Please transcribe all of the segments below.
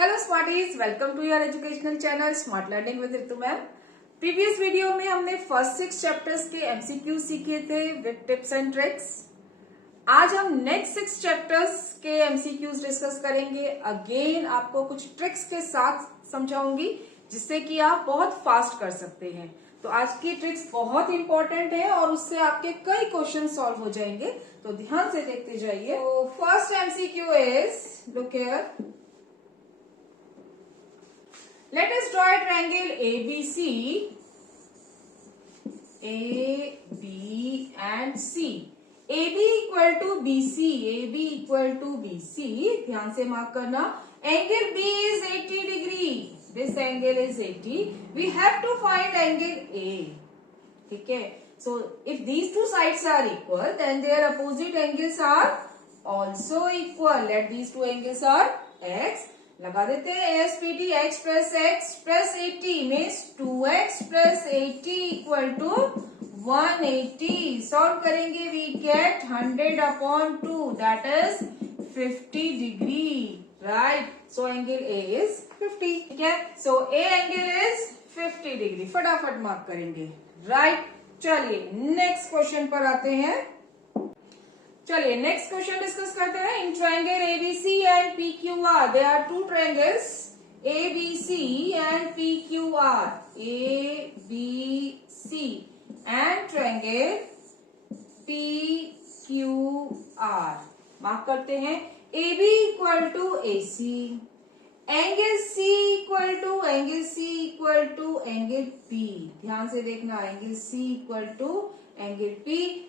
Hello smarties, welcome to your educational channel smart learning with Ritu ma'am. Previous video में हमने first 6 chapters के MCQ सीखे थे with tips and tricks. आज हम नेक्स्ट 6 चैप्टर्स के एमसीक्यूज डिस्कस करेंगे। अगेन आपको कुछ ट्रिक्स के साथ समझाऊंगी जिससे कि आप बहुत फास्ट कर सकते हैं। तो आज की ट्रिक्स बहुत इंपॉर्टेंट है और उससे आपके कई क्वेश्चन सॉल्व हो जाएंगे, तो ध्यान से देखते जाइए। तो first MCQ is, look here, let us draw a triangle ABC, A, B and C. AB equal to BC, AB equal to BC. ध्यान से मार्क करना। Angle B is 80 degree. This angle is 80. We have to find angle A. ठीक है? So if these two sides are equal, then their opposite angles are also equal. Let these two angles are x. लगा देते हैं ASPT, x plus x plus 80 means 2x plus 80 equal to 180। Solve करेंगे, we get 100/2 that is 50 degree, right. So angle A is 50, ठीक है। So A angle is 50 degree, फटाफट mark करेंगे, right. चलिए next question पर आते हैं। चलिए नेक्स्ट क्वेश्चन डिस्कस करते हैं। In triangle ABC and PQR, they are two triangles ABC and PQR, ABC and triangle PQR. Mark करते हैं। AB equal to AC, angle C equal to angle P। ध्यान से देखना, angle C equal to angle P,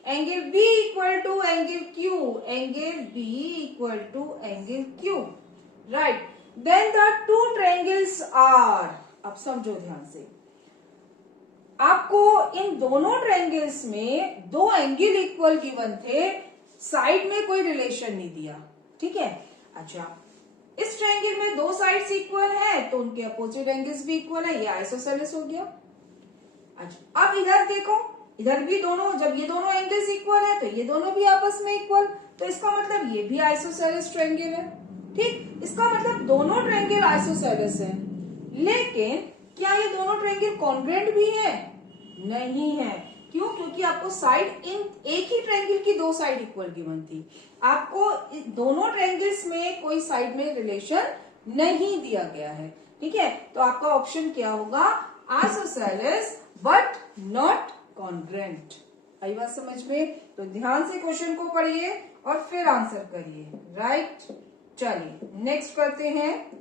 angle B equal to angle Q, angle B equal to angle Q, right. Then the two triangles are, अब समझो ध्यान से, आपको इन दोनों triangles में दो एंगल इक्वल गिवन थे, साइड में कोई रिलेशन नहीं दिया, ठीक है। अच्छा, इस ट्रायंगल में दो साइड्स इक्वल है तो उनके अपोजिट एंगल्स भी इक्वल है, ये आइसोसेलेस हो गया। अच्छा, अब इधर देखो, इधर भी दोनों, जब ये दोनों एंगल्स इक्वल है तो ये दोनों भी आपस में इक्वल, तो इसका मतलब ये भी आइसोसेलेस ट्रायंगल है, ठीक। इसका मतलब दोनों ट्रायंगल आइसोसेलेस है। लेकिन क्या ये दोनों ट्रायंगल कॉन्ग्रुएंट भी है? नहीं है। क्यों? क्योंकि आपको साइड, इन एक ही ट्रायंगल की दो साइड इक्वल गिवन थी, आपको दोनों ट्रायंगल्स में कोई साइड में रिलेशन नहीं दिया गया है, ठीक है। तो आपका ऑप्शन क्या होगा? Isosceles but not congruent. आई बात समझ में? तो ध्यान से क्वेश्चन को पढ़िए और फिर आंसर करिए, राइट। चलिए नेक्स्ट करते हैं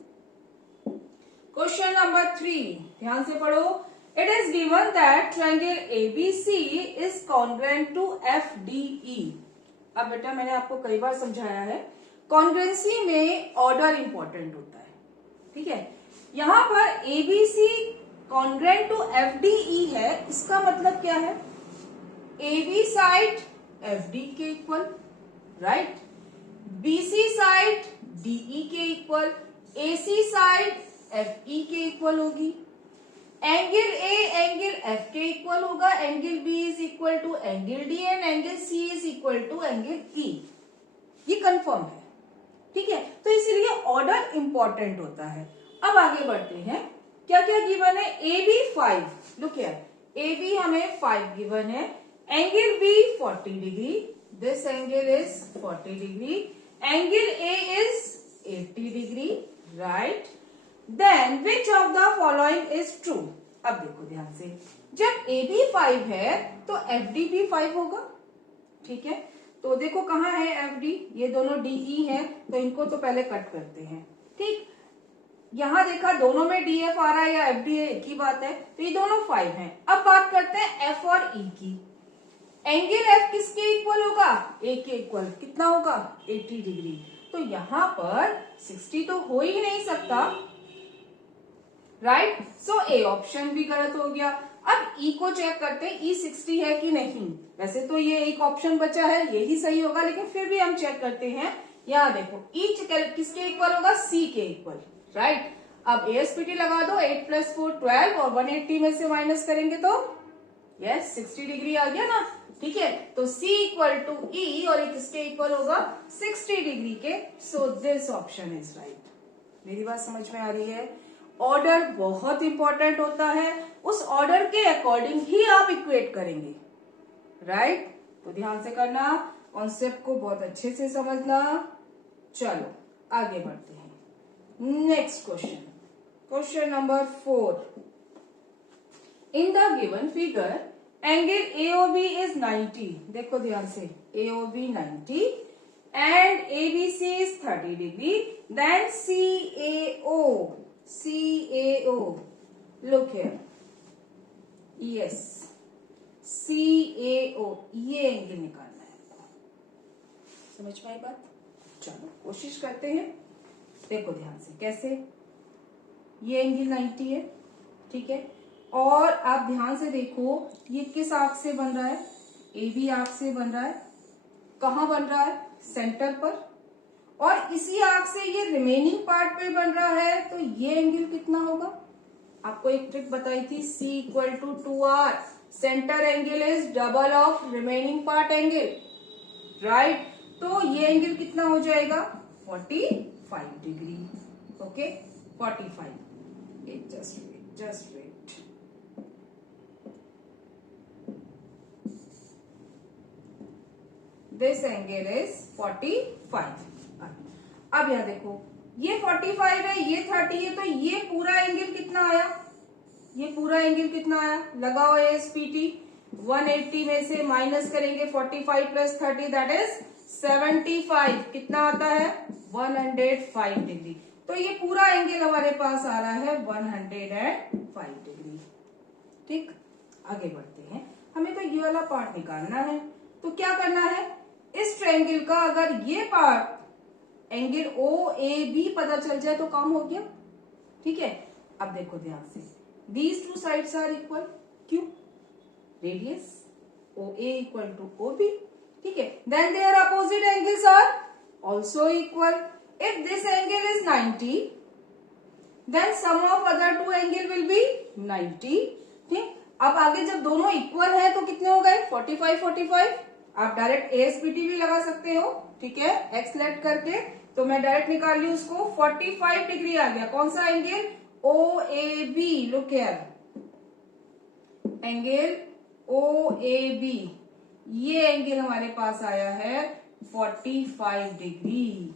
क्वेश्चन नंबर 3। ध्यान से पढ़ो। It is given that triangle ABC is congruent to FDE. अब बेटा मैंने आपको कई बार समझाया है, कॉन्ग्रुएंसी में ऑर्डर इंपॉर्टेंट होता है, ठीक है। यहाँ पर ABC कॉन्ग्रुएंट टू FDE है, इसका मतलब क्या है? AB साइड FD के equal, right. BC side DE के इक्वल, AC साइड FE के इक्वल होगी। एंगल A एंगल F के इक्वल होगा, angle B is equal to angle D and angle C is equal to angle E। ये confirm है, ठीक है। तो इसीलिए ऑर्डर इंपॉर्टेंट होता है। अब आगे बढ़ते हैं। क्या क्या गिवन है? AB 5, लुक हियर, AB हमें 5 गिवन है, angle B 40 degree, this angle is 40 degree, angle A is 80 degree, right. Then which of the following is true? अब देखो ध्यान से, जब AB 5 है तो FD भी 5 होगा, ठीक है। तो देखो कहाँ है FD, ये दोनों DE है, तो इनको तो पहले कट करते हैं, ठीक। यहां देखा दोनों में DF आ रहा है या FD है, एक ही बात है, तो ये दोनों 5 हैं। अब बात करते हैं F और E की। एंगल F किसके इक्वल होगा? A के इक्वल। कितना होगा? 80 डिग्री। तो यहां पर 60 तो हो ही नहीं सकता, राइट। सो ए ऑप्शन भी गलत हो गया। अब ई को चेक करते हैं, ई 60 है कि नहीं। वैसे तो ये एक ऑप्शन बचा है, ये ही सही होगा, लेकिन फिर भी हम चेक करते हैं। यहाँ देखो, ई किसके इक्वल होगा? सी के इक्वल, राइट। अब एएसपीटी लगा दो, 8 + 4 12 और 180 में से माइनस करेंगे तो यस 60 डिग्री आ गया ना, ठीक है। तो सी इक्वल टू ई और ये किसके इक्वल होगा? 60 डिग्री के। So this option is right. मेरी बात समझ में आ रही है? ऑर्डर बहुत इंपॉर्टेंट होता है, उस ऑर्डर के अकॉर्डिंग ही आप इक्वेट करेंगे, राइट? तो ध्यान से करना, कॉन्सेप्ट को बहुत अच्छे से समझना। चलो आगे बढ़ते हैं। Next question, question number 4। In the given figure angle AOB is 90। देखो ध्यान से, AOB 90 and ABC is 30 degree. Then CAO, look here. Yes, CAO, ये एंगल निकालना है आपको। समझ में आई बात? चलो कोशिश करते हैं। देखो ध्यान से, कैसे? ये एंगल 90 है, ठीक है, और आप ध्यान से देखो ये किस आर्क से बन रहा है? AB आर्क से बन रहा है। कहाँ बन रहा है? सेंटर पर। और इसी आर्क से ये रिमेनिंग पार्ट पे बन रहा है, तो ये एंगल कितना होगा? आपको एक ट्रिक बताई थी, C equal to 2R। Centre angle is double of remaining part angle, right? तो ये एंगल कितना हो जाएगा? 45 degree. Okay, 45। Just wait. This angle is 45। अब यहां देखो, ये 45 है, ये 30 है, तो ये पूरा एंगल कितना आया? ये पूरा एंगल कितना आया? लगाओ ASPT। 180 में से माइनस करेंगे 45 प्लस 30, दैट इज 75। कितना आता है? 105 डिग्री। तो ये पूरा एंगल हमारे पास आ रहा है 105 डिग्री। ठीक, आगे बढ़ते हैं। हमें तो ये वाला पार्ट निकालना है, तो क्या करना है? इस ट्रायंगल का अगर ये पार्ट एंगल OAB पता चल जाए तो काम हो गया, ठीक है। अब देखो ध्यान से, these two sides are equal, क्यों? Radius OA equal to OB, ठीक है। Then their opposite angles are also equal. If this angle is 90, then sum of other two angle will be 90, ठीक। अब आगे जब दोनों इक्वल है तो कितने हो गए? 45 45। आप डायरेक्ट ASPT भी लगा सकते हो, ठीक है, एक्स लेट करके। तो मैं डायरेक्ट निकाल ली उसको, 45 डिग्री आ गया। कौन सा angle? OAB। Look here, angle OAB, ये एंगल हमारे पास आया है 45 डिग्री,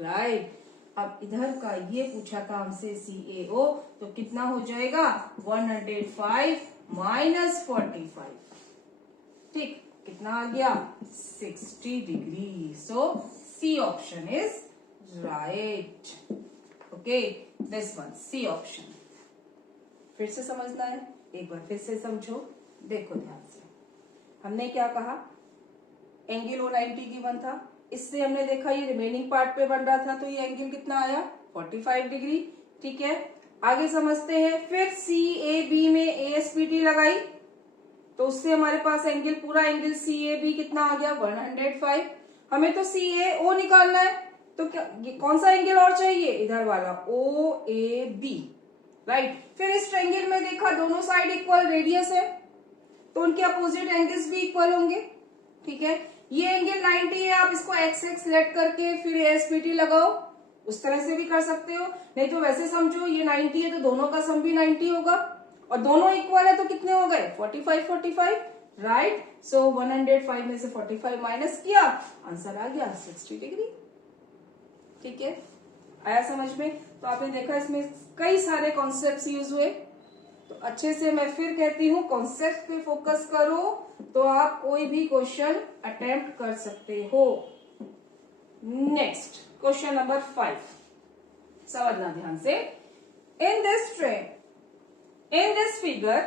राइट। अब इधर का ये पूछा था हमसे CAO, तो कितना हो जाएगा? 105 माइनस 45, ठीक, कितना आ गया? 60 degree. So C option is right. Okay, this one, C option. फिर से समझना है, एक बार फिर से समझो। देखो ध्यान से, हमने क्या कहा? एंगल 90 गिवन था, इससे हमने देखा ये रिमेनिंग पार्ट पे बन रहा था, तो ये एंगल कितना आया? 45 डिग्री, ठीक है। आगे समझते हैं। फिर CAB में ASPT लगाई, तो उससे हमारे पास एंगल, पूरा एंगल CAB कितना आ गया? 105। हमें तो CAO निकालना है, तो क्या ये कौन सा एंगल और चाहिए? इधर वाला OAB, राइट। फिर इस ट्रायंगल में देखा दोनों साइड इक्वल रेडियस है, तो उनके अपोजिट एंगल्स भी इक्वल होंगे, ठीक है। ये एंगल 90 है, आप इसको x लेट करके फिर ASPT लगाओ, उस तरह से भी कर सकते हो। नहीं तो वैसे समझो, ये 90 है तो दोनों का सम भी 90 होगा, और दोनों इक्वल है तो कितने हो गए? 45 45, राइट। सो 105 में से 45 माइनस किया, आंसर आ गया 60 डिग्री, ठीक है। आया समझ में? तो आपने देखा इसमें कई सारे कॉन्सेप्ट्स यूज हुए। तो अच्छे से मैं फिर कहती हूँ, कॉन्सेप्ट पे फोकस करो तो आप कोई भी क्वेश्चन अटेम्प्ट कर सकते हो। नेक्स्ट क्वेश्चन नंबर 5, समझना ध्यान से। इन दिस फिगर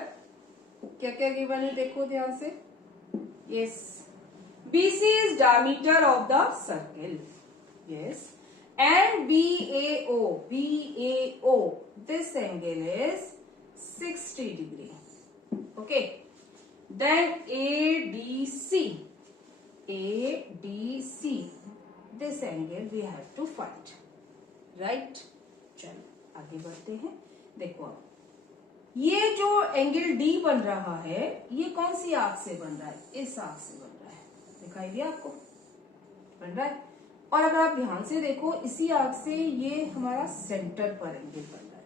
क्या क्या गिवन है? देखो ध्यान से। Yes, BC is diameter of the circle, yes, and BAO, this angle is 60 degree. Okay. Then ADC, this angle we have to find, right? चलो आगे बढ़ते हैं। देखो अब ये जो एंगल D बन रहा है, ये कौन सी आर्क से बन रहा है? इस आर्क से बन रहा है, दिखाई दिया आपको? बन रहा है। और अगर आप ध्यान से देखो इसी आर्क से ये हमारा सेंटर पर एंगल बन रहा है।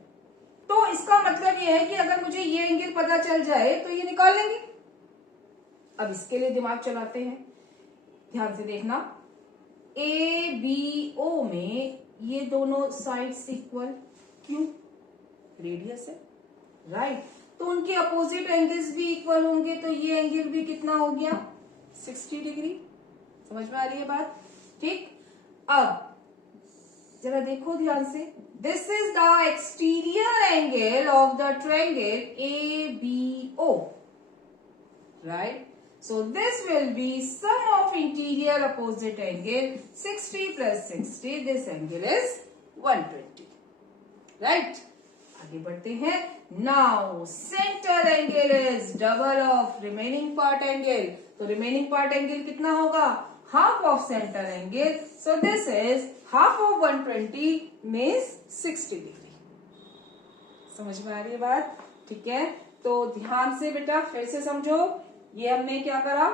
तो इसका मतलब ये है कि अगर मुझे ये एंगल पता चल जाए तो ये निकाल लेंगे। अब इसके लिए दिमाग चलाते हैं, ध्यान से देखना। ए बी ओ में ये दोनों साइड्स इक्वल, क्यों? रेडियस है, राइट। तो उनके अपोजिट एंगल्स भी इक्वल होंगे, तो ये एंगल भी कितना हो गया? 60 डिग्री। समझ में आ रही है बात? ठीक। अब जरा देखो ध्यान से, this is the exterior angle of the triangle A B O, right. So this will be sum of interior opposite angle 60 plus 60. This angle is 120. Right? आगे बढ़ते हैं। Now center angle is double of remaining part angle. तो remaining part angle कितना होगा? Half of center angle. So this is half of 120 means 60 degree. समझ में आ रही है बात? ठीक है, तो ध्यान से बेटा फिर से समझो। ये हमने क्या करा?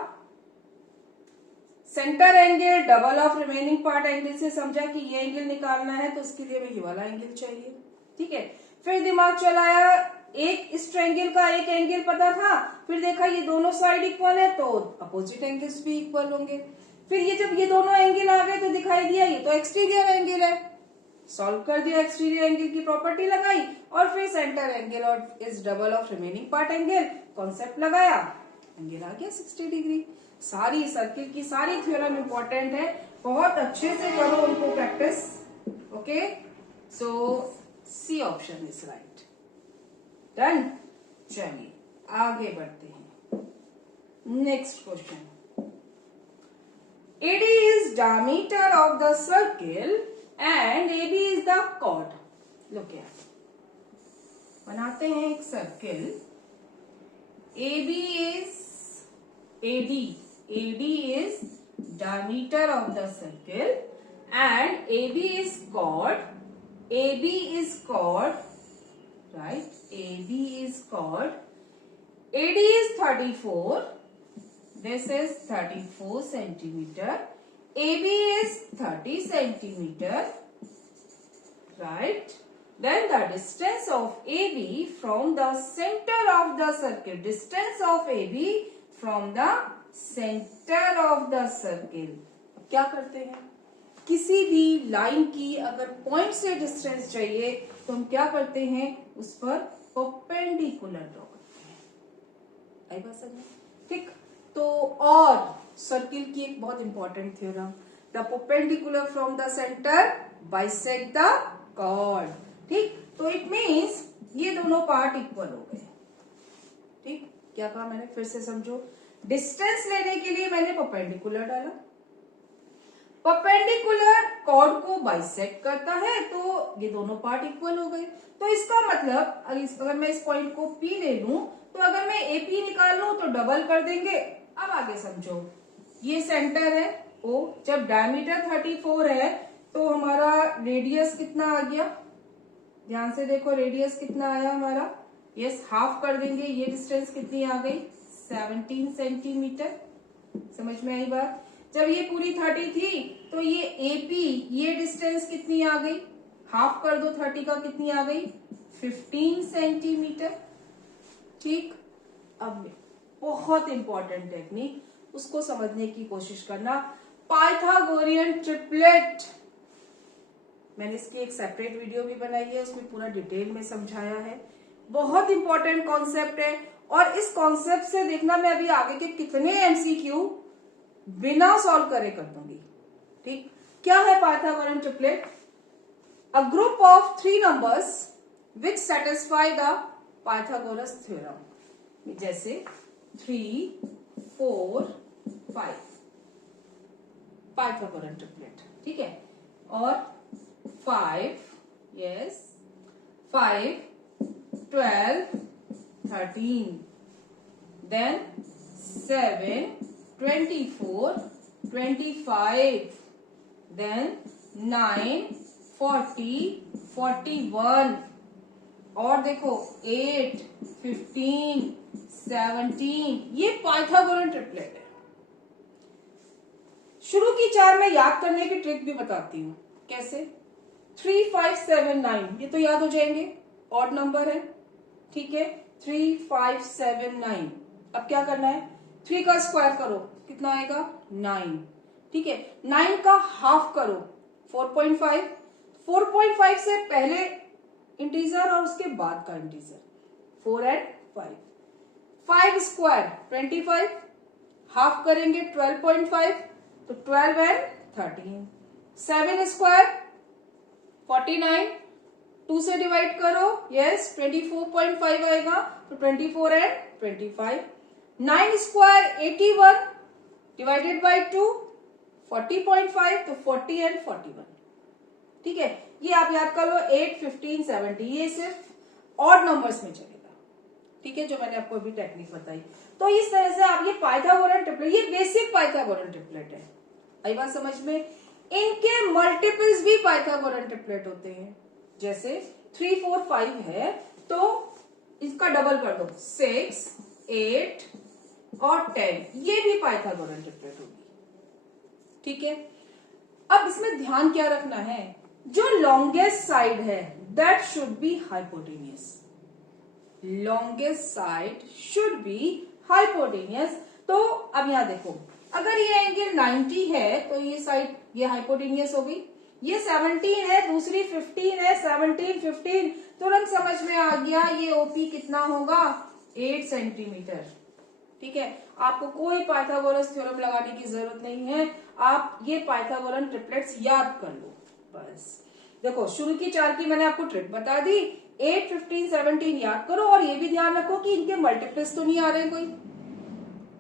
Centre angle double of remaining part angle से समझा कि ये एंगल निकालना है, तो उसके लिए हमें ये वाला एंगल चाहिए। ठीक है, फिर दिमाग चलाया, एक इस ट्रायंगल का एक एंगल पता था, फिर देखा ये दोनों साइड इक्वल है तो अपोजिट एंगल्स भी इक्वल होंगे। फिर ये जब ये दोनों एंगल आ गए तो दिखाई दिया ये तो एक्सटीरियर एंगल है, सॉल्व कर दिया, एक्सटीरियर एंगल की प्रॉपर्टी लगाई और फिर सेंटर एंगल और is double of remaining part angle concept लगाया, एंगल आ गया 60 डिग्री। सारी सर्किल की सारी थ्योरम इंपॉर्टेंट है, बहुत अच्छे से करो उनको practice. Okay, so C option is right. Done. चलिए आगे बढ़ते हैं। Next question, AD is diameter of the circle and AB is the chord. Look here, बनाते हैं एक circle, AD is diameter of the circle and AB is chord, right? AB is chord, AD is 34, this is 34 centimeter, AB is 30 centimeter, right? Then the distance of AB from the center of the circle, distance of AB from the center of the circle. अब क्या करते हैं? किसी भी line की अगर point से distance चाहिए तो हम क्या करते हैं? उस पर परपेंडिकुलर ड्रॉ करते हैं। आई बात समझ में? ठीक। तो और सर्किल की एक बहुत important theorem, the perpendicular from the centre bisect the chord. ठीक, तो इट मीन्स ये दोनों पार्ट इक्वल हो गए। ठीक, क्या कहा मैंने? फिर से समझो। डिस्टेंस लेने के लिए मैंने परपेंडिकुलर डाला, परपेंडिकुलर कॉर्ड को बाइसेक्ट करता है तो ये दोनों पार्ट इक्वल हो गए। तो इसका मतलब अगर मैं इस पॉइंट को P ले लूं तो अगर मैं AP निकाल लूं तो डबल कर देंगे। अब आगे समझो, ये सेंटर है O, जब डायमीटर 34 है तो हमारा रेडियस कितना आ गया? ध्यान से देखो, रेडियस कितना आया हमारा? यस, हाफ कर देंगे। ये डिस्टेंस कितनी आ गई? 17 सेंटीमीटर। समझ में आई बात? जब ये पूरी 30 थी तो ये AP, ये डिस्टेंस कितनी आ गई? हाफ कर दो 30 का, कितनी आ गई? 15 सेंटीमीटर। ठीक, अब बहुत इंपॉर्टेंट टेक्निक, उसको समझने की कोशिश करना। पाइथागोरियन ट्रिपलेट, मैंने इसकी एक सेपरेट वीडियो भी बनाई है, उसमें पूरा डिटेल में समझाया है। बहुत इंपॉर्टेंट कॉन्सेप्ट है और इस कॉन्सेप्ट से देखना मैं अभी आगे के कितने MCQ बिना सॉल्व करे कर दूंगी। ठीक, क्या है Pythagorean triplet? A group of 3 numbers which satisfy the Pythagoras theorem, जैसे 3, 4, 5, पाइथागोरियन ट्रिपलेट। ठीक है, और 5, यस, 5, 12, 13, then 7, 24, 25, then 9, 40, 41, और देखो 8, 15, 17, ये पाइथागोरियन ट्रिपलेट है। शुरू की 4 में याद करने की ट्रिक भी बताती हूँ। कैसे? 3, 5, 7, 9 ये तो याद हो जाएंगे, ऑड नंबर है, ठीक है। 3, 5, 7, 9। अब क्या करना है? 3 का स्क्वायर करो, कितना आएगा? 9, ठीक है। 9 का हाफ करो, 4.5। 4.5 से पहले इंटीजर और उसके बाद का इंटीजर, 4 एंड 5। 5 स्क्वायर 25, हाफ करेंगे 12.5, तो 12 एंड 13। 7 स्क्वायर 49, 2 से डिवाइड करो, यस 24.5 आएगा, तो 24 एंड 25। 9 स्क्वायर 81 डिवाइडेड बाई 2, 40.5, तो 40 एंड 41, ठीक है। ये आप याद कर लो। 8, 15, 70 ये सिर्फ ऑड नंबर्स में चलेगा, ठीक है, जो मैंने आपको अभी टेक्निक बताई। तो इस तरह से आप ये पाइथागोरन ट्रिपलेट, ये बेसिक पाइथागोरन ट्रिपलेट है, आई बात समझ में। इनके मल्टीपल्स भी पाइथागोरन ट्रिपलेट होते हैं, जैसे 3, 4, 5 है तो इसका डबल कर दो, 6, 8 और 10, ये भी पाइथागोरन ट्रिपलेट होगी, ठीक है। अब इसमें ध्यान क्या रखना है? जो लॉन्गेस्ट साइड है that should be hypotenuse, longest side should be hypotenuse. तो अब यहां देखो, अगर ये एंगल 90 है तो ये साइड ये हाइपोटेनियस होगी। ये 17 है, दूसरी 15 है, 17, 15, तुरंत समझ में आ गया ये ओपी कितना होगा? 8 सेंटीमीटर, ठीक है। आपको कोई पाइथागोरस थ्योरम लगाने की जरूरत नहीं है, आप ये पाइथागोरन ट्रिपलेट्स याद कर लो बस। देखो शुरू की 4 की मैंने आपको ट्रिक बता दी, 8, 15, 17 याद करो, और ये भी ध्यान रखो कि इनके मल्टीप्ल्स तो नहीं आ रहे कोई,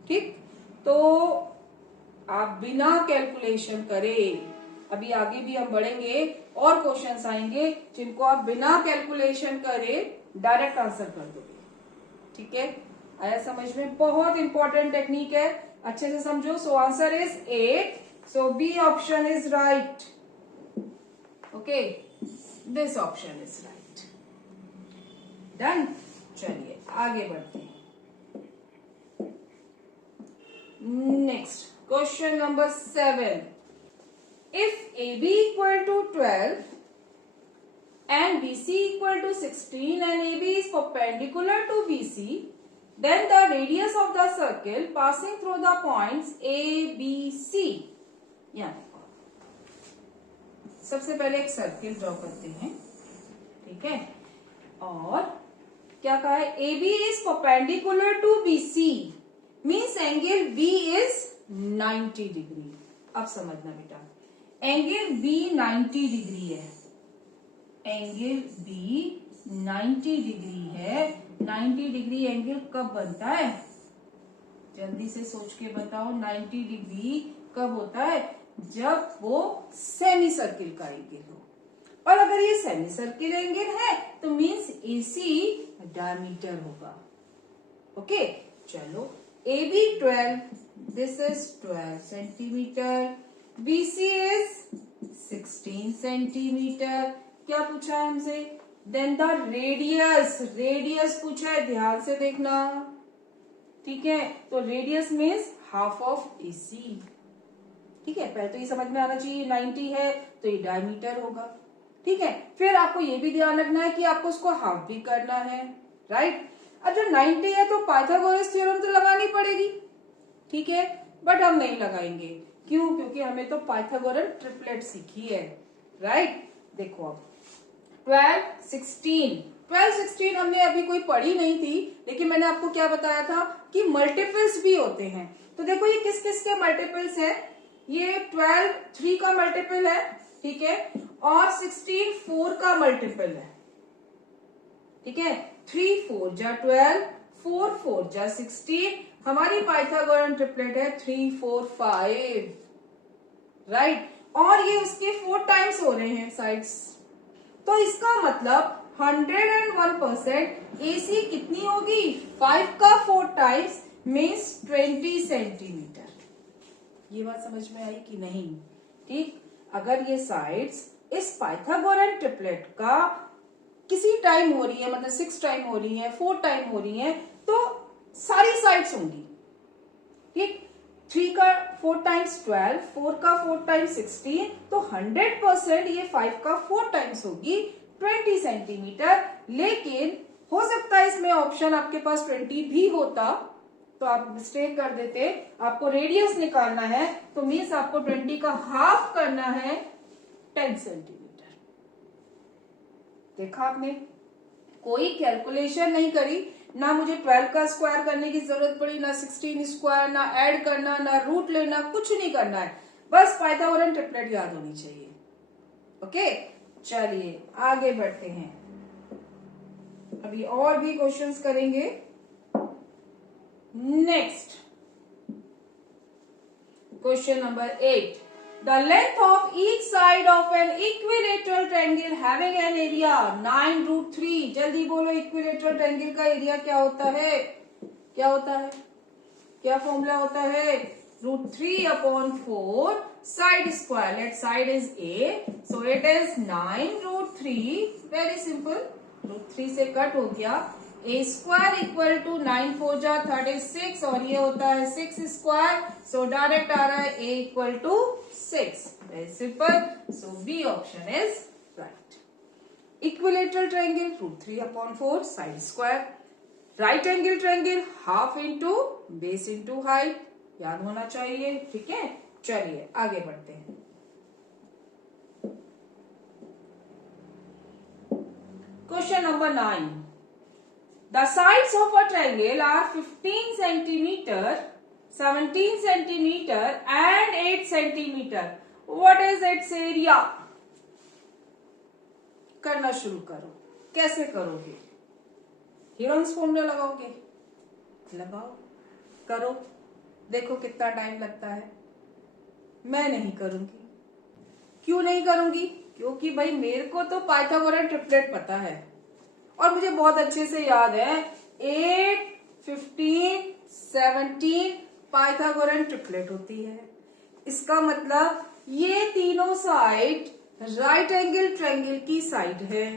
ठीक। तो आप बिना कैलकुलेशन करे, अभी आगे भी हम बढ़ेंगे और क्वेश्चंस आएंगे जिनको आप बिना कैलकुलेशन करे डायरेक्ट आंसर कर दोगे, ठीक है। आया समझ में? बहुत इंपॉर्टेंट टेक्निक है, अच्छे से समझो। So answer is 8, so B option is right, okay, this option is right. Done. चलिए आगे बढ़ते हैं। Next question number 7। If AB equal to 12 and BC equal to 16 and AB is perpendicular to BC, then the radius of the circle passing through the points A, B, C. यहाँ देखो, सबसे पहले एक circle draw करते हैं, ठीक है। और क्या कहा है? AB is perpendicular to BC means angle B is 90 degree. अब समझना बेटा, एंगल B 90 डिग्री है, एंगल B 90 डिग्री है। 90 डिग्री एंगल कब बनता है? जल्दी से सोच के बताओ, 90 डिग्री कब होता है? जब वो सेमी सर्किल का एंगल हो, और अगर ये सेमी सर्किल एंगल है तो मीन्स AC डायमीटर होगा, ओके। चलो AB 12, this is 12 centimetre, BC is 16 centimetre. क्या पूछा है हमसे? देन द रेडियस, रेडियस पूछा है, ध्यान से देखना, ठीक है। तो radius means half of AC, ठीक है। पहले तो ये समझ में आना चाहिए 90 है तो ये डायमीटर होगा, ठीक है। फिर आपको ये भी ध्यान रखना है कि आपको उसको हाफ भी करना है, राइट। अब जब 90 है तो पाइथागोरस थ्योरम तो लगानी पड़ेगी, ठीक है, बट हम नहीं लगाएंगे। क्यों? क्योंकि हमें तो पाइथागोरन ट्रिपलेट सीखी है, राइट। देखो अब 12, 16 हमने अभी कोई पढ़ी नहीं थी, लेकिन मैंने आपको क्या बताया था कि मल्टीपल्स भी होते हैं। तो देखो ये किस किस के मल्टीपल्स है? ये 12 3 का मल्टीपल है, ठीक है, और 16 4 का मल्टीपल है, ठीक है। 3 4 जा 12, 4 4 जा 16। हमारी पाइथागोरन ट्रिपलेट है 3 4 5, राइट। और ये उसके 4 टाइम्स हो रहे हैं साइड्स, तो इसका मतलब 101% AC कितनी होगी? 5 का 4 टाइम्स मीन्स 20 सेंटीमीटर। ये बात समझ में आई कि नहीं? ठीक। अगर ये साइड्स इस पाइथागोरन ट्रिपलेट का किसी टाइम हो रही है, मतलब 6 टाइम हो रही है, 4 टाइम हो रही है, तो सारी साइड्स होंगी, ठीक। 3 का 4 टाइम्स 12, 4 का 4 टाइम्स 16, तो 100% ये 5 का 4 टाइम्स होगी 20 सेंटीमीटर। लेकिन हो सकता है इसमें ऑप्शन आपके पास 20 भी होता, तो आप मिस्टेक कर देते। आपको रेडियस निकालना है तो मीन्स आपको 20 का हाफ करना है 10 सेंटीमीटर। देखा आपने, कोई कैलकुलेशन नहीं करी, ना मुझे 12 का स्क्वायर करने की जरूरत पड़ी, ना 16 स्क्वायर, ना ऐड करना, ना रूट लेना, कुछ नहीं करना है, बस पाइथागोरन ट्रिपलेट याद होनी चाहिए। ओके, चलिए आगे बढ़ते हैं, अभी और भी क्वेश्चंस करेंगे। Next question number 8, the length of each side of an equilateral triangle having an area 9√3। जल्दी बोलो, इक्विलेटरल ट्रायंगल का एरिया क्या होता है? क्या होता है? क्या फॉर्मूला होता है? √3/4 side square. Let side is a, so it is 9√3। Very simple, √3 से कट हो गया, a स्क्वायर इक्वल टू 9 4 जा 36, और ये होता है 6 स्क्वायर, सो डायरेक्ट आ रहा है a equal to 6। Very simple, so B option is right. Equilateral triangle √3/4 side square, right angle triangle half into base into height, याद होना चाहिए। ठीक है, चलिए आगे बढ़ते हैं। Question number 9, the sides of a triangle are 15 centimeter, 17 centimeter and 8 centimeter. What is its area? करना शुरू करो। कैसे करोगे? हीरोन्स फॉर्मूला लगाओगे? लगाओ, करो, देखो कितना टाइम लगता है। मैं नहीं करूंगी। क्यों नहीं करूंगी? क्योंकि भाई मेरे को तो पाइथागोरन ट्रिपलेट पता है और मुझे बहुत अच्छे से याद है 8, 15, 17 पाइथागोरन ट्रिपलेट होती है। इसका मतलब ये तीनों साइड राइट एंगल ट्रायंगल की साइड है,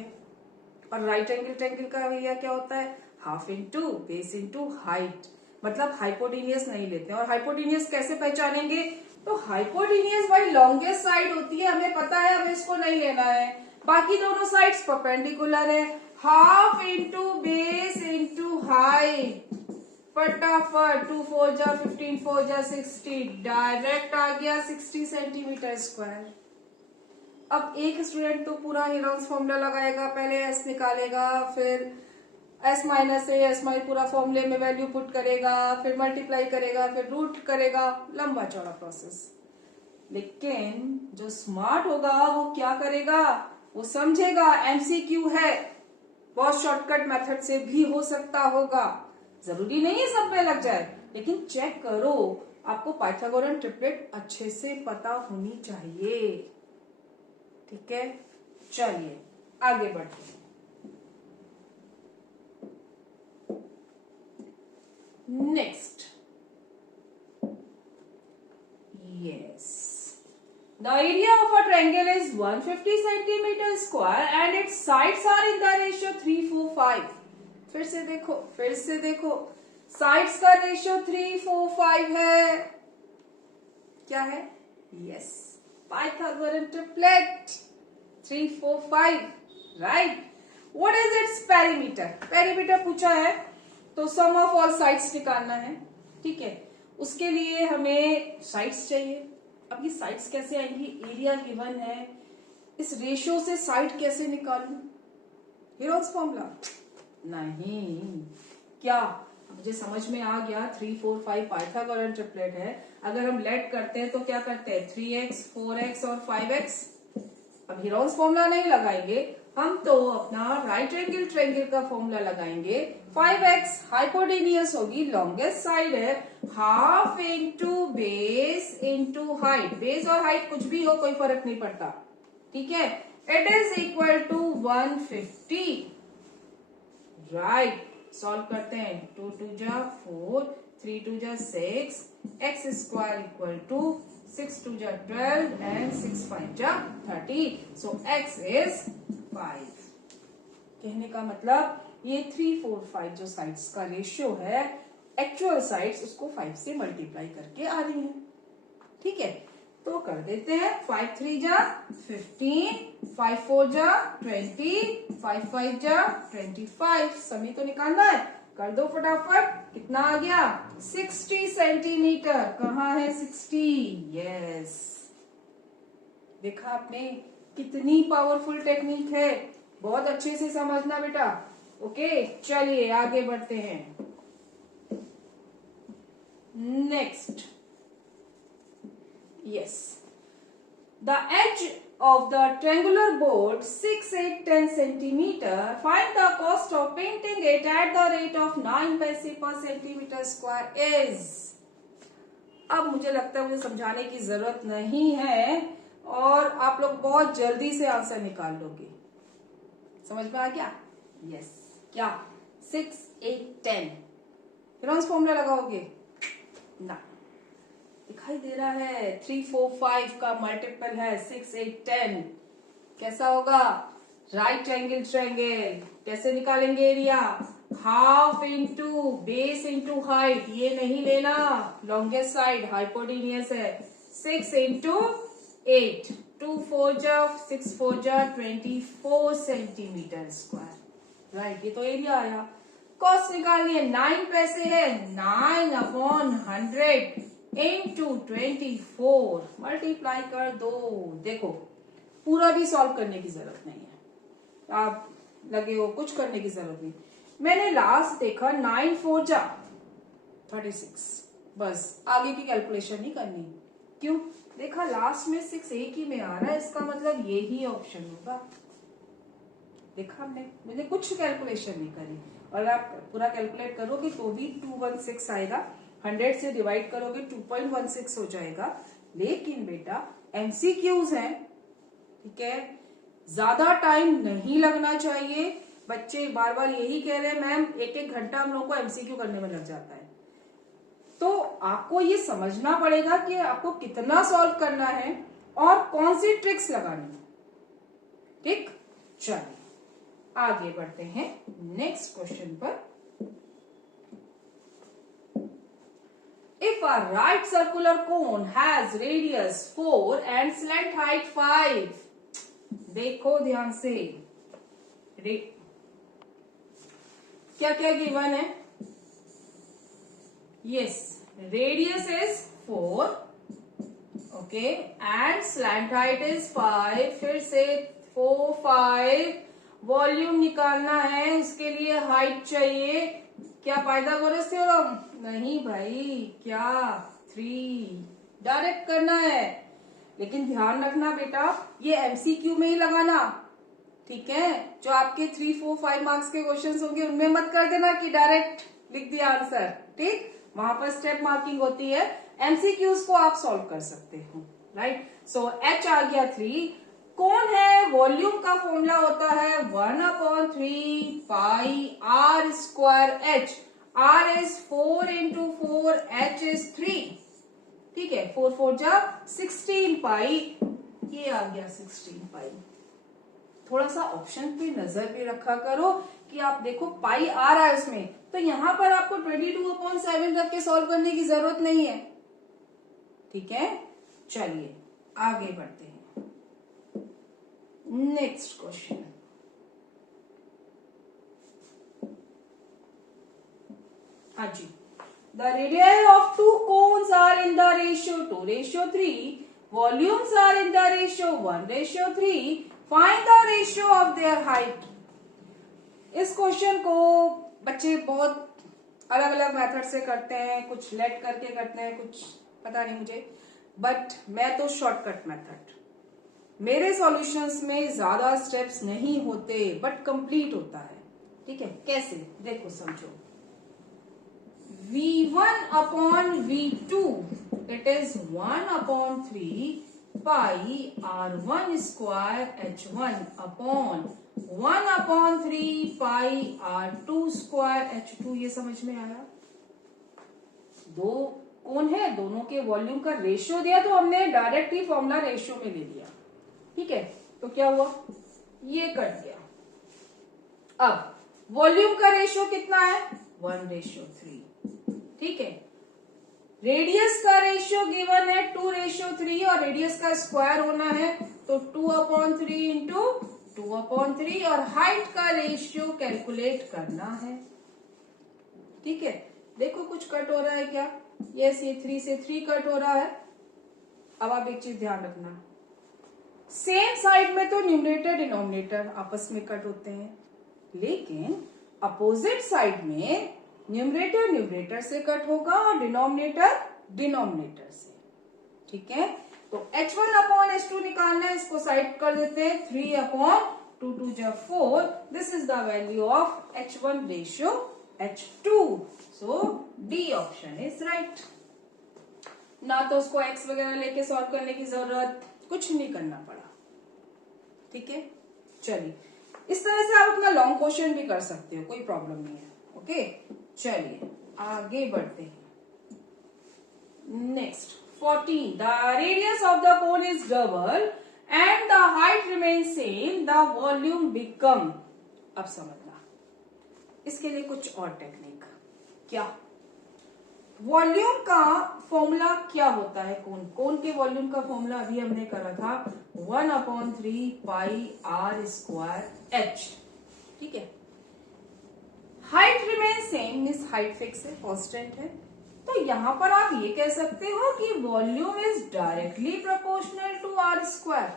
और राइट एंगल ट्रायंगल का भैया क्या होता है? Half into base into height, मतलब हाइपोटेनियस नहीं लेते हैं। और हाइपोटेनियस कैसे पहचानेंगे? तो हाइपोटेनियस भाई लॉन्गेस्ट साइड होती है, हमें पता है, हमें इसको नहीं लेना है। बाकी दोनों साइड्स परपेंडिकुलर है, half into base into height, फटाफट 2 4 जा 15 4 जा 60, डायरेक्ट आ गया 60 सेंटीमीटर स्क्वायर। अब एक स्टूडेंट तो पूरा हीरोन्स फॉर्मूला लगाएगा, पहले एस निकालेगा, फिर S minus A S minus पूरा फॉर्मूले में वैल्यू पुट करेगा, फिर मल्टीप्लाई करेगा, फिर रूट करेगा, लंबा चौड़ा प्रोसेस। लेकिन जो स्मार्ट होगा वो क्या करेगा? वो समझेगा एमसीक्यू है, बहुत शॉर्टकट मेथड से भी हो सकता होगा, जरूरी नहीं है सब में लग जाए, लेकिन चेक करो, आपको पाइथागोरन ट्रिपलेट अच्छे से पता होनी चाहिए। ठीक है, चलिए आगे बढ़ते हैं। Next, yes, the area of a triangle is 150 centimeter square and its sides are in the ratio 3 4 5। फिर से देखो, साइड्स का रेशियो 3 4 5 है। क्या है? Yes, Pythagorean triplet 3 4 5, right. What is its perimeter? Perimeter पूछा है तो सम ऑफ ऑल साइड्स निकालना है। ठीक है, उसके लिए हमें साइड्स चाहिए। अब ये साइड्स कैसे आएंगी? एरिया गिवन है, इस रेशियो से साइड कैसे निकालूं? हीरोन्स फॉर्मूला नहीं, क्या मुझे समझ में आ गया? 3 4 5 पाइथागोरन ट्रिपलेट है। अगर हम लेट करते हैं तो क्या करते हैं? 3x 4x और 5x। अब हीरोन्स फॉर्मूला नहीं लगाएंगे हम, तो अपना राइट एंगल ट्रायंगल का फॉर्मूला लगाएंगे। 5x हाइपोटेनियस होगी, लॉन्गेस्ट साइड है, half into base into height. Base और हाइट कुछ भी हो, कोई फर्क नहीं पड़ता। ठीक है, it is equal to 150। Right, solve करते हैं। 2 2 जा 4, 3 2 जा 6, एक्स स्क्वायर इक्वल टू 6 2 जा 12 एंड 6 5 जा 30, सो x इज 5। कहने का मतलब ये 3 4 5 जो साइड्स का रेशियो है, एक्चुअल साइड्स उसको 5 से मल्टीप्लाई करके आ रही हैं। ठीक है, तो कर देते हैं। 5 3 जा 15, 5 4 जा 20, 5 5 जा 25। समी तो निकालना है, कर दो फटाफट। कितना आ गया? 60 सेंटीमीटर। कहाँ है 60? यस, देखा आपने कितनी पावरफुल टेक्निक है। बहुत अच्छे से समझना बेटा। ओके, चलिए आगे बढ़ते हैं। Next, yes, the edge of the triangular board 6 8 10 centimeter. Find the cost of painting it at the rate of 9 पैसे per centimeter square is. अब मुझे लगता है मुझे समझाने की जरूरत नहीं है और आप लोग बहुत जल्दी से आंसर निकाल लोगे। समझ में आ गया? यस, क्या 6 8 10 रेनॉल्ड्स फॉर्मूला लगाओगे ना? दिखाई दे रहा है 3 4 5 का मल्टीपल है 6 8 10। कैसा होगा? Right angle triangle. कैसे निकालेंगे area? Half into base into height. ये नहीं लेना, लॉन्गेस्ट साइड हाइपोटेन्यूस है। 6 इंटू 8, 2 4 जा 6 4 जा 24 सेंटीमीटर स्क्वायर। राइट, ये तो एरिया आया। कॉस्ट निकालनी है, 9 पैसे है, 9/100 इंटू 24 मल्टीप्लाई कर दो। देखो, पूरा भी सॉल्व करने की जरूरत नहीं है, आप लगे हो कुछ करने की जरूरत नहीं। मैंने लास्ट देखा 9 4 जा 36, बस आगे की कैलकुलेशन नहीं करनी। क्यों? देखा लास्ट में 6 एक ही में आ रहा है, इसका मतलब ये ही ऑप्शन होगा। देखा हमने, मुझे कुछ कैलकुलेशन नहीं करी। और आप पूरा कैलकुलेट करोगे तो भी 216 आएगा। 100 से डिवाइड करोगे 2.16 हो जाएगा। लेकिन बेटा एमसीक्यूज हैं, ठीक है, ज्यादा टाइम नहीं लगना चाहिए। बच्चे बार बार यही कह रहे हैं मैम 1-1 घंटा हम लोगों को एमसीक्यू करने में लग जाता है। तो आपको ये समझना पड़ेगा कि आपको कितना सॉल्व करना है और कौन सी ट्रिक्स लगानी है। ठीक, चलिए आगे बढ़ते हैं नेक्स्ट क्वेश्चन पर। If a right circular cone has radius 4 and slant height 5, देखो ध्यान से, क्या क्या गिवन है? Yes, radius is 4, okay, and slant height is 5. फिर से 4 5, वॉल्यूम निकालना है, उसके लिए हाइट चाहिए। क्या पाइथागोरस थ्योरम? नहीं भाई, क्या 3 डायरेक्ट करना है। लेकिन ध्यान रखना बेटा, ये एमसीक्यू में ही लगाना, ठीक है? जो आपके 3 4 5 मार्क्स के क्वेश्चंस होंगे उनमें मत कर देना कि डायरेक्ट लिख दिया आंसर। ठीक, वहां पर स्टेप मार्किंग होती है। एमसीक्यूज को आप सॉल्व कर सकते हो। राइट, सो एच आ गया 3। कौन है? वॉल्यूम का फॉर्मूला होता है 1/3 पाई are square H. Are is 4 into 4, H is 3। ठीक है, 4 4 जा 16 पाई, ये आ गया 16 पाई। थोड़ा सा ऑप्शन पे नजर भी रखा करो कि आप देखो पाई आ रहा है उसमें, तो यहां पर आपको 22/7 रख के सॉल्व करने की जरूरत नहीं है। ठीक है, चलिए आगे बढ़ते हैं। नेक्स्ट क्वेश्चन, हाँ जी। The radii of two cones are in the ratio 2:3. Volumes are in the ratio 1:3. Find the ratio of their height. इस क्वेश्चन को बच्चे बहुत अलग अलग मेथड से करते हैं, कुछ लेट करके करते हैं, कुछ पता नहीं मुझे, बट मैं तो शॉर्टकट मेथड। मेरे सॉल्यूशंस में ज्यादा स्टेप्स नहीं होते बट कंप्लीट होता है। ठीक है, कैसे? देखो समझो। V1/V2 it is 1/3 pi R1 square H1 upon 1/3 pi R2 square H2। ये समझ में आया? दो कौन है, दोनों के वॉल्यूम का रेशियो दिया तो हमने डायरेक्ट ही फॉर्मूला रेशियो में ले लिया। ठीक है, तो क्या हुआ, ये कट गया। अब वॉल्यूम का रेशियो कितना है? 1:3। ठीक है। रेडियस का रेशियो गिवन है 2:3 और रेडियस का स्क्वायर होना है तो 2/3 इंटू 2/3 और हाइट का रेशियो कैलकुलेट करना है। ठीक है, देखो कुछ कट हो रहा है क्या? यस, ये 3 से 3 कट हो रहा है। अब आप एक चीज ध्यान रखना, सेम साइड में तो न्यूमरेटर डिनोमिनेटर आपस में कट होते हैं, लेकिन अपोजिट साइड में न्यूमरेटर न्यूमरेटर से कट होगा और डिनोमिनेटर डिनोमिनेटर से। ठीक है, तो h1/h2 निकालना है, इसको साइड कर देते हैं। 3/2 2 जा 4, this is the value of h1 ratio h2, so D option is right. ना तो उसको x वगैरह लेके सॉल्व करने की जरूरत, कुछ नहीं करना पड़ा। ठीक है, चलिए इस तरह से आप अपना लॉन्ग क्वेश्चन भी कर सकते हो, कोई प्रॉब्लम नहीं है। ओके, चलिए आगे बढ़ते हैं। Next 14, the radius of the cone is double and the height remain same, the volume become. अब समझना, इसके लिए कुछ और टेक्निक। क्या वॉल्यूम का फॉर्मूला क्या होता है? कोन के वॉल्यूम का फॉर्मूला अभी हमने करा था 1/3 पाई r स्क्वायर h। ठीक है, height remain same means height fix है, कांस्टेंट है, तो यहां पर आप ये कह सकते हो कि volume is directly proportional to r square.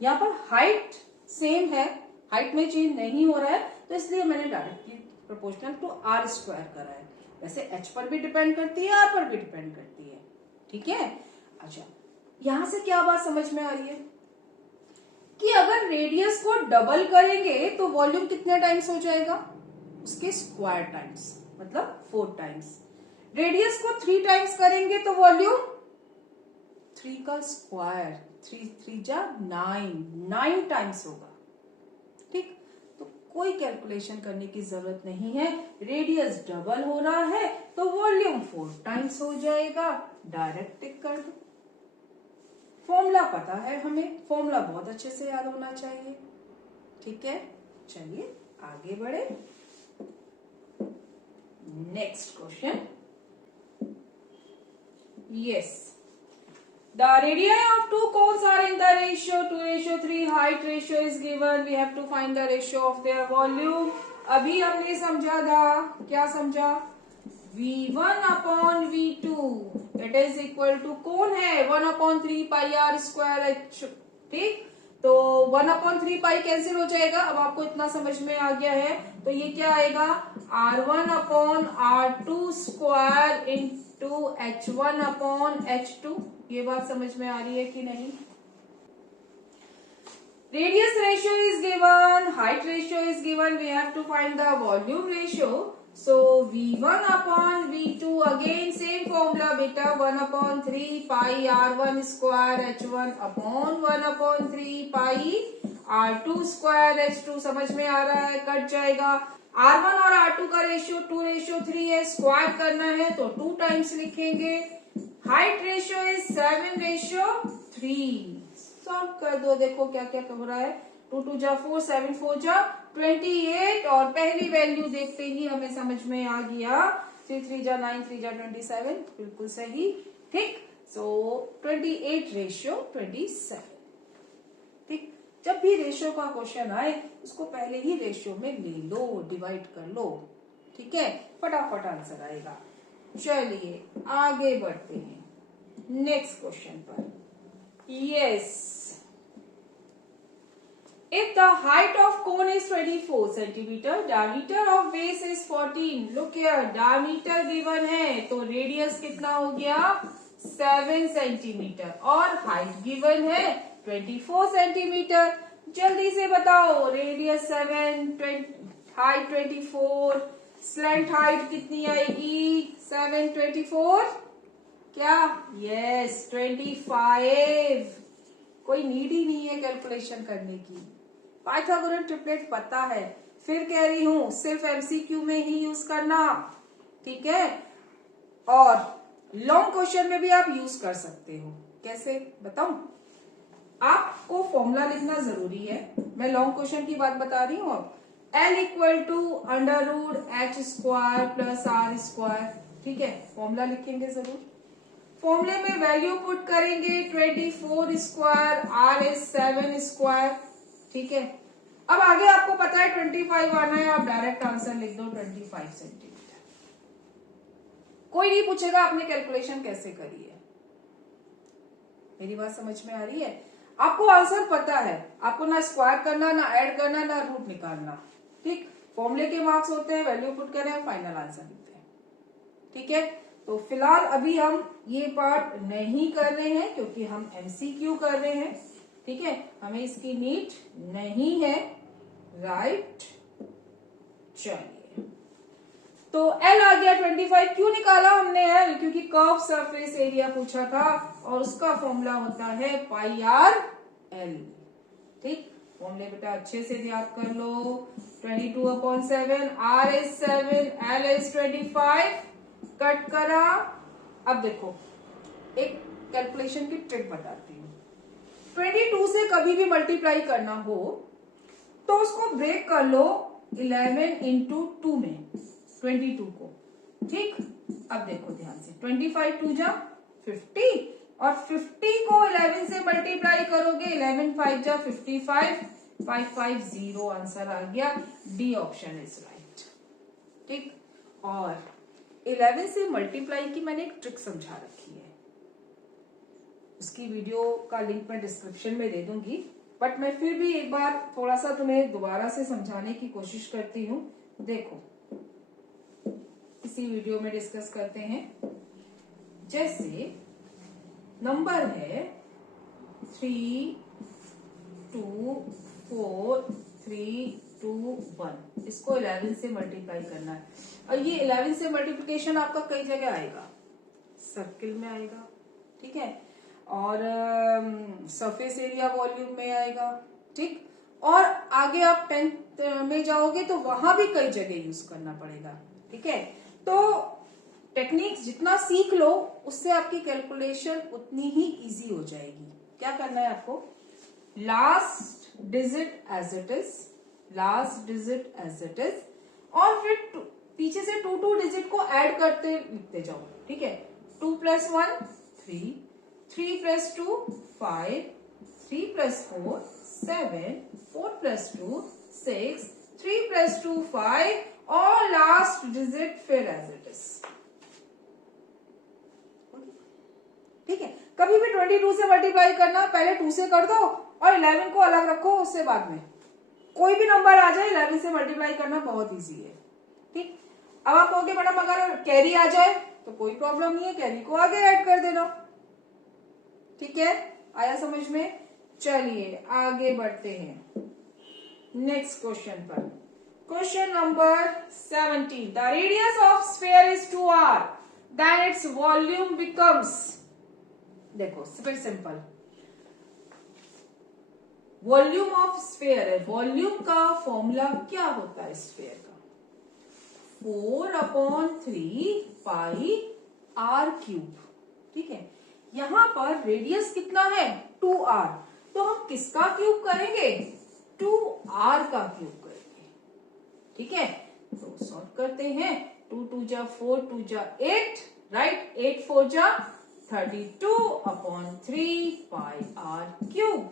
यहां पर हाइट सेम है, हाइट में चेंज नहीं हो रहा है, तो इसलिए मैंने directly proportional to r square करा है। वैसे h पर भी डिपेंड करती है, r पर भी डिपेंड करती है। ठीक है, अच्छा यहां से क्या बात समझ में आ रही है कि अगर रेडियस को डबल करेंगे तो वॉल्यूम कितने टाइम्स हो जाएगा? उसके स्क्वायर टाइम्स, मतलब 4 टाइम्स। रेडियस को 3 टाइम्स करेंगे तो वॉल्यूम 3 का स्क्वायर, 3 3 जा 9 टाइम्स होगा। ठीक, तो कोई कैलकुलेशन करने की जरूरत नहीं है, रेडियस डबल हो रहा है तो वॉल्यूम 4 टाइम्स हो जाएगा। डायरेक्ट टिक कर दो। फॉर्मूला पता है हमें, फॉर्मूला बहुत अच्छे से याद होना चाहिए। ठीक है, चलिए आगे बढ़े। Next question, yes, the radii of two cones are in the ratio 2:3, height ratio is given, we have to find the ratio of their volume। अभी हमने समझा था, क्या समझा? v1/v2 it is equal to, कौन है 1/3 पाई r स्क्वायर h। ठीक, तो 1/3 पाई कैंसिल हो जाएगा। अब आपको इतना समझ में आ गया है, तो ये क्या आएगा? r1/r2 square into h1/h2। ये बात समझ में आ रही है कि नहीं? Radius ratio is given, height ratio is given, we have to find the volume ratio. So v1/v2 again same formula beta, 1/3 pi r1 square h1 1/3 pi r2 square h2। समझ में आ रहा है? कट जाएगा। r1 और r2 का ratio 2:3 है, square करना है तो 2 टाइम्स लिखेंगे। Height ratio is 7:3। सॉल्व कर दो, देखो क्या क्या हो रहा है। 2 2 जा 4, 7 4 जा 28 और पहली वैल्यू देखते ही हमें समझ में आ गया 3 3 जा 9, 3 जा 27, बिल्कुल सही। ठीक, सो 28 रेशियो 27। ठीक, जब भी रेशियो का क्वेश्चन आए उसको पहले ही रेशियो में ले लो, डिवाइड कर लो। ठीक है, फटाफट आंसर आएगा। चलिए आगे बढ़ते हैं नेक्स्ट क्वेश्चन पर। Yes, if the height of cone is 24 centimeter, diameter of base is 14, look here, diameter given है तो रेडियस कितना हो गया? 7 सेंटीमीटर और हाइट गिवन है 24 सेंटीमीटर। जल्दी से बताओ, रेडियस 7, हाइट 24, स्लैंट हाइट कितनी आएगी? 7 24 क्या? यस 25। कोई नीड ही नहीं है कैलकुलेशन करने की, पाइथागोरस ट्रिपलेट पता है। फिर कह रही हूं सिर्फ एमसीक्यू में ही यूज करना। ठीक है, और लॉन्ग क्वेश्चन में भी आप यूज कर सकते हो। कैसे बताऊं? आपको फॉर्मूला लिखना जरूरी है, मैं लॉन्ग क्वेश्चन की बात बता रही हूं। L = √h² + r²। ठीक है, फॉर्मूला लिखेंगे जरूर। फॉर्मूले में वैल्यू पुट करेंगे 24 स्क्वायर आर इज 7 स्क्वायर। ठीक है, अब आगे आपको पता है 25 आना है, आप डायरेक्ट आंसर लिख दो 25 सेंटीमीटर। कोई नहीं पूछेगा आपने कैलकुलेशन कैसे करी है। मेरी बात समझ में आ रही है? आपको आंसर पता है, आपको ना स्क्वायर करना, ना ऐड करना, ना रूट निकालना। ठीक, फॉर्मूले के मार्क्स होते हैं, वैल्यू पुट करें, फाइनल आंसर लिखते हैं। ठीक है, तो फिलहाल अभी हम ये पार्ट नहीं कर रहे हैं क्योंकि हम एमसीक्यू कर रहे हैं। ठीक है, हमें इसकी नीड नहीं है। राइट, चलिए, तो एल आ गया 25। क्यों निकाला हमने एल? क्योंकि कर्व सरफेस एरिया पूछा था और उसका फॉर्मूला होता है पाई आर एल। ठीक, फॉर्मूले बेटा अच्छे से याद कर लो। 22/7, R is 7, L is 25। Cut करा। अब देखो, एक कैलकुलेशन की ट्रिक बताती हूँ। 22 से कभी भी मल्टीप्लाई करना हो तो उसको ब्रेक कर लो 11 इंटू 2 में, 22 को। ठीक, अब देखो ध्यान से, 25 2 जा 50 और 50 को 11 से मल्टीप्लाई करोगे, 11 5 जा 55, 550 आंसर आ गया। D option is right. ठीक, और 11 से मल्टीप्लाई की मैंने एक ट्रिक समझा रखी है, उसकी वीडियो का लिंक मैं डिस्क्रिप्शन में दे दूंगी, बट मैं फिर भी एक बार थोड़ा सा तुम्हें दोबारा से समझाने की कोशिश करती हूँ। देखो, इसी वीडियो में डिस्कस करते हैं। जैसे नंबर है 3 2 4 3 2 1, इसको 11 से मल्टीप्लाई करना है। और ये 11 से मल्टीप्लिकेशन आपका कई जगह आएगा, सर्किल में आएगा, ठीक है, और सरफेस एरिया वॉल्यूम में आएगा। ठीक, और आगे आप 10th में जाओगे तो वहां भी कई जगह यूज करना पड़ेगा। ठीक है, तो टेक्निक्स जितना सीख लो उससे आपकी कैलकुलेशन उतनी ही इजी हो जाएगी। क्या करना है आपको? Last digit as it is, last digit as it is, और फिर पीछे से 2 डिजिट को ऐड करते लिखते जाओ। ठीक है, 2 + 1 3, 3 + 2 5, 3 + 4 7, 4 + 2 6, 3 + 2 5, और लास्ट डिजिट फिर एज इट इज। ठीक है, कभी भी 22 से मल्टीप्लाई करना, पहले 2 से कर दो और 11 को अलग रखो, उससे बाद में कोई भी नंबर आ जाए 11 से मल्टीप्लाई करना बहुत इजी है। ठीक, अब आप कहोगे मैडम अगर कैरी आ जाए तो कोई प्रॉब्लम नहीं है, कैरी को आगे ऐड कर देना। ठीक है, आया समझ में? चलिए आगे बढ़ते हैं नेक्स्ट क्वेश्चन पर। Question number 17, the radius of sphere is 2r, then its volume becomes. देखो very simple, volume of sphere है, वॉल्यूम का फॉर्मूला क्या होता है स्फीयर का? 4/3 पाई r क्यूब। ठीक है, यहां पर रेडियस कितना है? 2r, तो हम किसका क्यूब करेंगे? 2r का क्यूब करेंगे। ठीक है, तो सॉल्व करते हैं। 2 2 जा 4, 2 जा 8, राइट, 8 4 जा 32/3 पाई r क्यूब।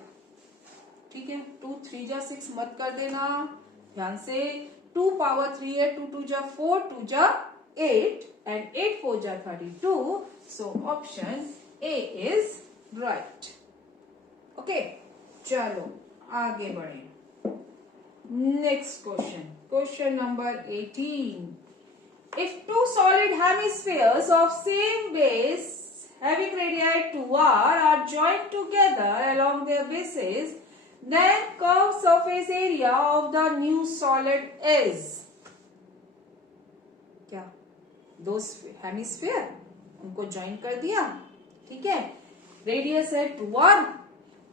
ठीक है, 2 3 जा 6 मत कर देना, ध्यान से। 2 पावर 3 है, 2 2 जा 4, 2 जा 8 एंड 8 4 जा 32, so option A is right. Okay, चलो आगे बढ़े। Next question, question number 18, if two solid hemispheres of same base having radii 2r are joined together along their bases, then curved surface area of the new solid is। क्या? दो hemisphere, उनको join कर दिया, ठीक है, radius है 2r,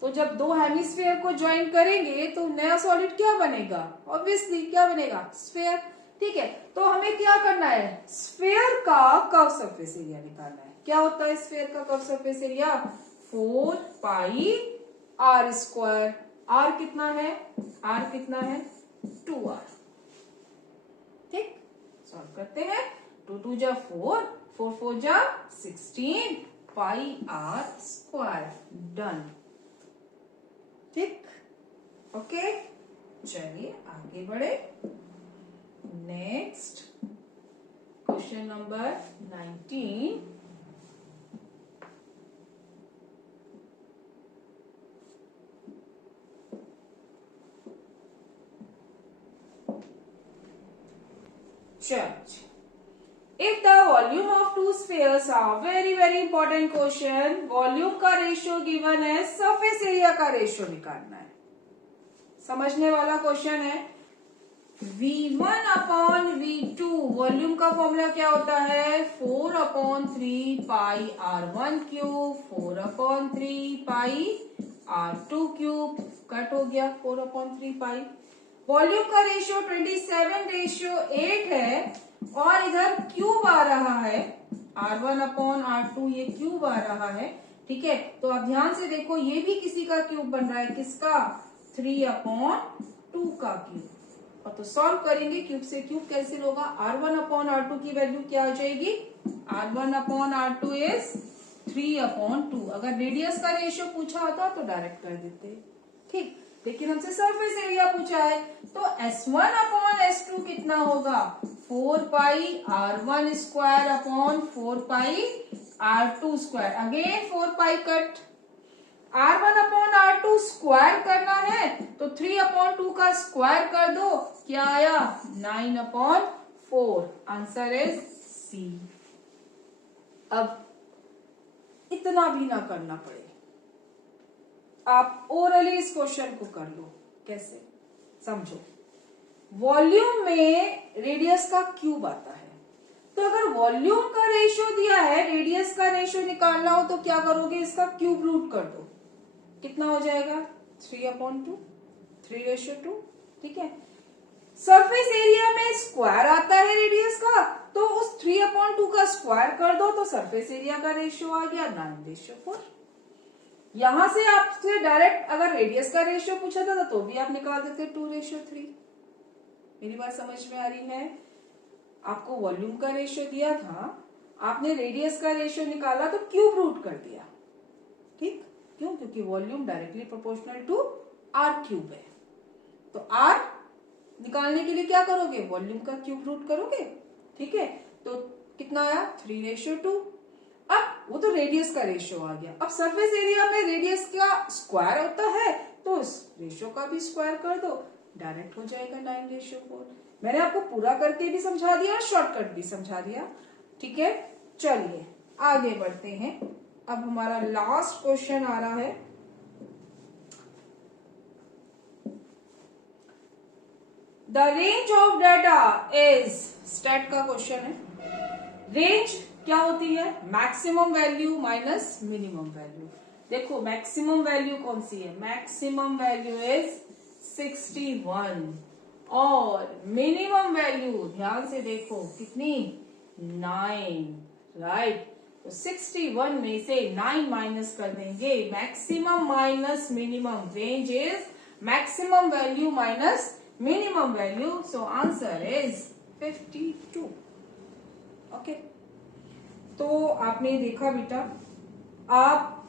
तो जब दो हेमिस्फीयर को ज्वाइन करेंगे तो नया सॉलिड क्या बनेगा? ऑब्वियसली क्या बनेगा? स्फीयर। ठीक है, तो हमें क्या करना है? स्फीयर का कर्व सरफेस एरिया निकालना है। क्या होता है स्फीयर का कर्व सरफेस एरिया? 4 पाई r स्क्वायर। r कितना है? r कितना है? 2r। ठीक, सॉल्व करते हैं। 2 2 जा 4, 4 4 जा 16 पाई आर स्क्वायर। डन। ठीक, ओके, चलिए आगे बढ़े। Next question number 19। Church. If the volume of two spheres are very important question, volume का रेशियो गिवन है, सरफेस एरिया का रेशियो निकालना है। समझने वाला क्वेश्चन है। V1 अपॉन V2, वॉल्यूम का फॉर्मूला क्या होता है? 4 अपॉन 3 पाई R1 क्यूब, 4 अपॉन 3 पाई R2 क्यूब, कट हो गया 4 अपॉन 3 पाई। वॉल्यूम का रेशियो 27:8 है और इधर क्यूब आ रहा है, R1 अपॉन R2 ये क्यूब आ रहा है। ठीक है, तो आप ध्यान से देखो, ये भी किसी का क्यूब बन रहा है, किसका? 3 अपॉन 2 का क्यूब। और तो सॉल्व करेंगे, क्यूब से क्यूब कैंसिल होगा, R1 अपॉन R2 की वैल्यू क्या आ जाएगी? R1 upon R2 is 3 upon 2। अगर रेडियस का रेशियो पूछा होता तो डायरेक्ट कर देते। ठीक, लेकिन हमसे सरफेस एरिया पूछा है, तो S1 अपॉन S2 कितना होगा? 4 पाई R1 स्क्वायर अपॉन 4 पाई R2 square. Again 4 pi cut, R1 upon R2 square करना है तो 3 अपॉन 2 का स्क्वायर कर दो, क्या आया? 9 अपॉन 4। आंसर इज सी। अब इतना भी ना करना पड़े, आप ओरली इस क्वेश्चन को कर लो। कैसे? समझो, वॉल्यूम में रेडियस का क्यूब आता है, तो अगर वॉल्यूम का रेशियो दिया है, रेडियस का रेशियो निकालना हो तो क्या करोगे? इसका क्यूब रूट कर दो, कितना हो जाएगा? 3 अपॉन 2, 3:2। ठीक है, सरफेस एरिया में स्क्वायर आता है रेडियस का, तो उस 3 अपॉन 2 का स्क्वायर कर दो तो सरफेस एरिया का रेशियो आ गया 9:4। यहां से आपसे डायरेक्ट अगर रेडियस का रेशियो पूछा था तो भी आप निकाल देते 2:3। मेरी बात समझ में आ रही है? आपको वॉल्यूम का रेशियो दिया था, आपने रेडियस का रेशियो निकाला तो क्यूब रूट कर दिया। ठीक, क्यों? क्योंकि volume directly proportional to R cube है। तो आर निकालने के लिए क्या करोगे? वॉल्यूम का क्यूब रूट करोगे। ठीक है, तो कितना आया? 3:2। अब वो तो रेडियस का रेशियो आ गया। अब सरफेस एरिया में रेडियस का स्क्वायर होता है, तो इस रेशियो का भी स्क्वायर कर दो, डायरेक्ट हो जाएगा 9:4। मैंने आपको पूरा करके भी समझा दिया, शॉर्टकट भी समझा दिया। ठीक है, चलिए आगे बढ़ते हैं। अब हमारा लास्ट क्वेश्चन आ रहा है, the range of data is, stat का क्वेश्चन है। रेंज क्या होती है? Maximum value minus minimum value. देखो मैक्सिमम वैल्यू कौन सी है? मैक्सिमम वैल्यू इज 61 और मिनिमम वैल्यू ध्यान से देखो कितनी? 9, राइट। तो 61 में से 9 माइनस कर देंगे, maximum minus minimum. Range is maximum value minus minimum value, so answer is 52। Okay, तो आपने देखा बेटा, आप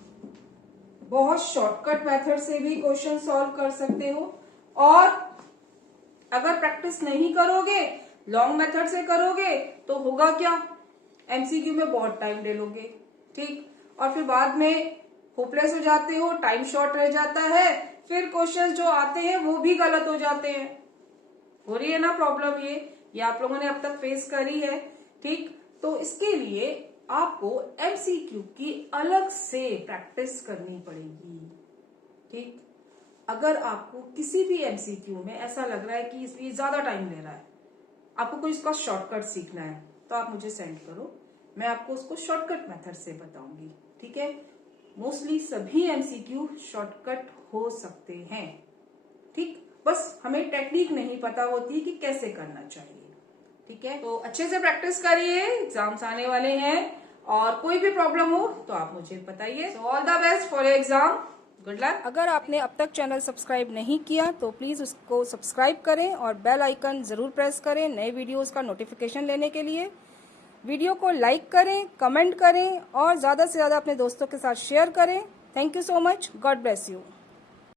बहुत शॉर्टकट मेथड से भी क्वेश्चन सॉल्व कर सकते हो, और अगर प्रैक्टिस नहीं करोगे, लॉन्ग मेथड से करोगे तो होगा क्या? एमसीक्यू में बहुत टाइम ले लोगे। ठीक, और फिर बाद में होपलेस हो जाते हो, टाइम शॉर्ट रह जाता है, फिर क्वेश्चन जो आते हैं वो भी गलत हो जाते हैं। हो रही है ना प्रॉब्लम? ये आप लोगों ने अब तक फेस करी है। ठीक, तो इसके लिए आपको एमसीक्यू की अलग से प्रैक्टिस करनी पड़ेगी। ठीक, अगर आपको किसी भी एमसीक्यू में ऐसा लग रहा है कि इसमें ज्यादा टाइम ले रहा है, आपको कोई इसका शॉर्टकट सीखना है, तो आप मुझे सेंड करो, मैं आपको उसको शॉर्टकट मेथड से बताऊंगी। ठीक है, मोस्टली सभी एमसीक्यू शॉर्टकट हो सकते हैं। ठीक, बस हमें टेक्निक नहीं पता होती कि कैसे करना चाहिए। ठीक है, तो अच्छे से प्रैक्टिस करिए, एग्जाम्स आने वाले हैं, और कोई भी प्रॉब्लम हो तो आप मुझे बताइए। So all the best for exam, good luck. अगर आपने अब तक चैनल सब्सक्राइब नहीं किया तो प्लीज उसको सब्सक्राइब करें और बेल आइकन जरूर प्रेस करें नए वीडियोस का नोटिफिकेशन लेने के लिए। वीडियो को लाइक करें, कमेंट करें और ज़्यादा से ज़्यादा अपने दोस्तों के साथ शेयर करें। Thank you so much. God bless you.